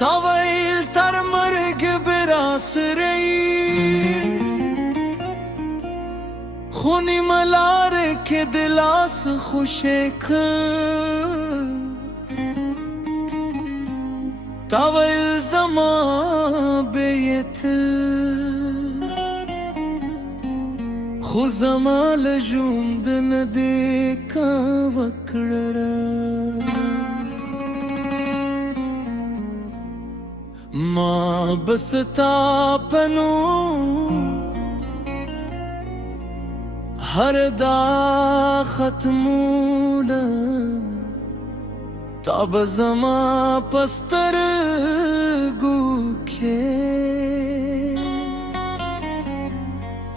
Tavayil tarmarg birasrei Khuni malar ke dilas khushek Tavayil zama beyetil Khu zama lejund nadeka vakrara Ma basta panu har da khatmuna tab zama pastar guke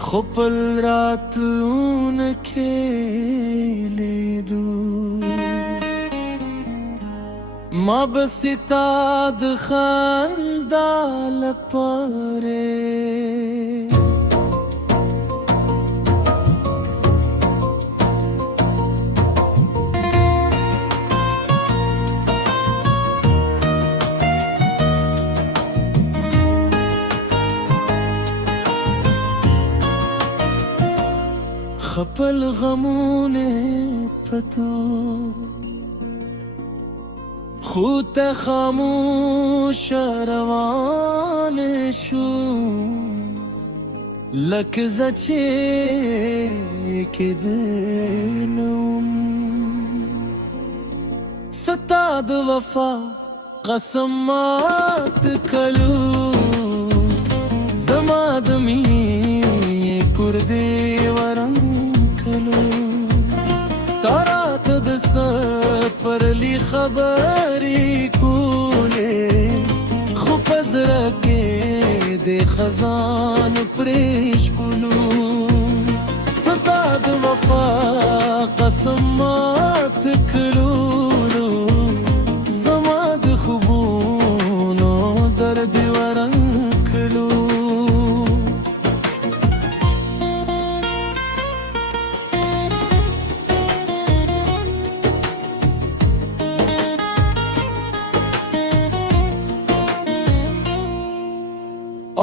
khopal ratlun ke ledu Ma basitad khandal pare khapal ghamune pato خود خاموش روان شو لک زچه که دنم ستاد وفا قسمات کلو زماد می کردی ورن کلو تارات دس پرلی خبری کوله خو پزرکه د خزان پریش کلو ستاد وفا قسمات کلولو زماد خوبونو درد ورن کلو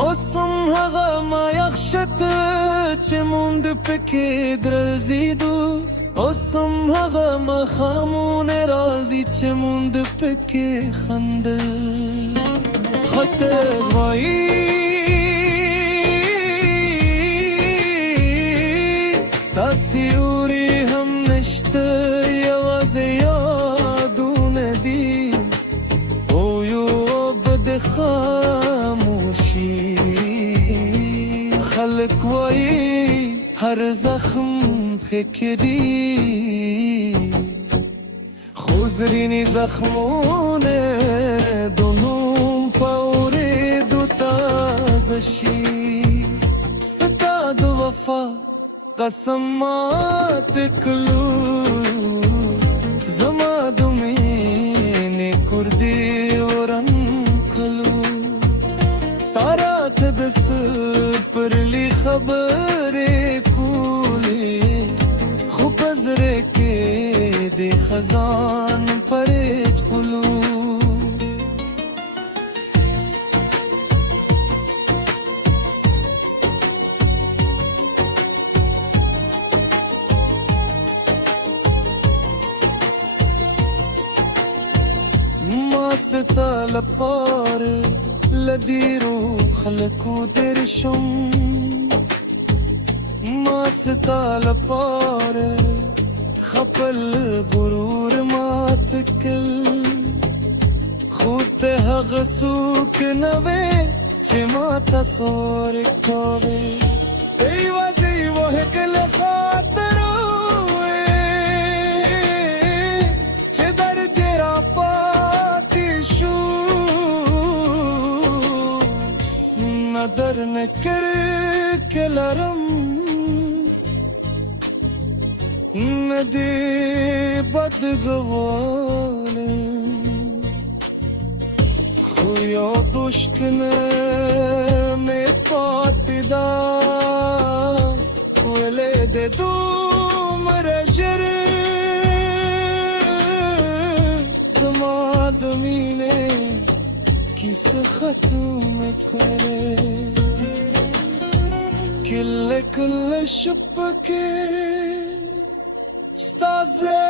Osum haga ma yakhshat che mund peke drazidu Osum haga ma khamun razi che mund peke khand khat vai stasi uri ham nishte yawaz yadun di o yo bad khamushi خلق وای هر زخم فکری خوزرینی زخمونه دونم پاوری دو تازشی ستاد وفا قسمات کلو زما دمین کردی ورن کلو تارات دس پرلی خبرې کولې خو پزره کې د خزان پرېج کولو ما ستا لپاره لدیرو خلکو درشم ما ستا لپاره خپل غرور مات کل خود هغه څوک نه وې چې ما تصور کوي ایوازې وه کله خاطرو چې درد را پاتې شو در نکر کلرم ندی بدگوالم خویا دشکنه می پاتی دا ولد دو रजर जमादमीने किस खतूम करे किल्ले कुल्ले शुप के स्ताज़े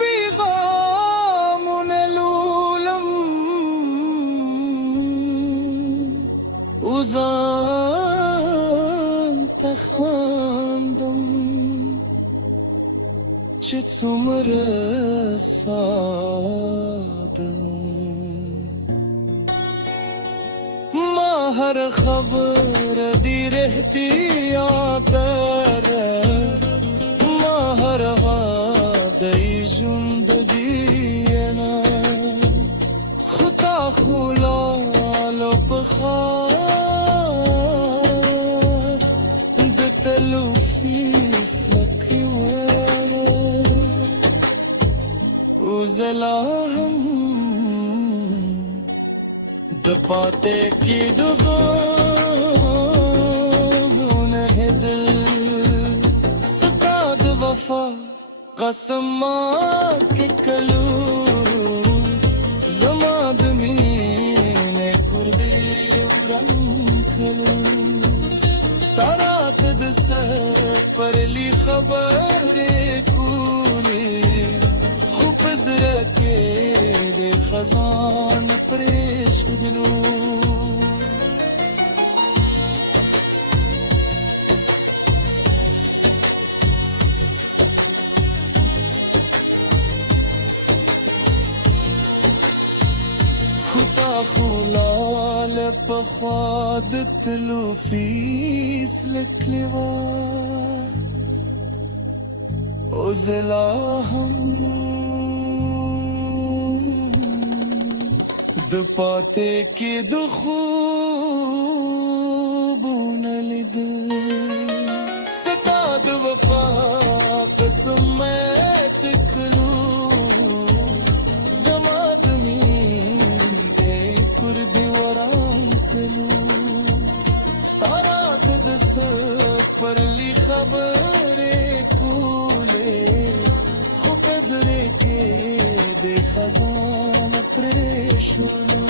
पैगामुन लूलम uzan تخاندم چه څومره ساده ما هر خبر دی رہتی یاد ما هر غادی جند دینا خطا خلال بخار دتلو فیس لکی وزلاهم دپاتے کی دگون ہے دل ستاد وفا قسم کے کلو زماد میں کردی ورن کلو تارات دس پر لی خبر کولی خوب زرکے دے خزان پریش دلو خطا خلال بخواد تلو فیس لکلیوار اوزلاهم دپاتے کی دخوبون لدل ستاد وفا قسم میں تکلو زماد مینے کردی وران کلو تارات دس پر لی خبر کولے خوب زرے کے دے خزان پریشولو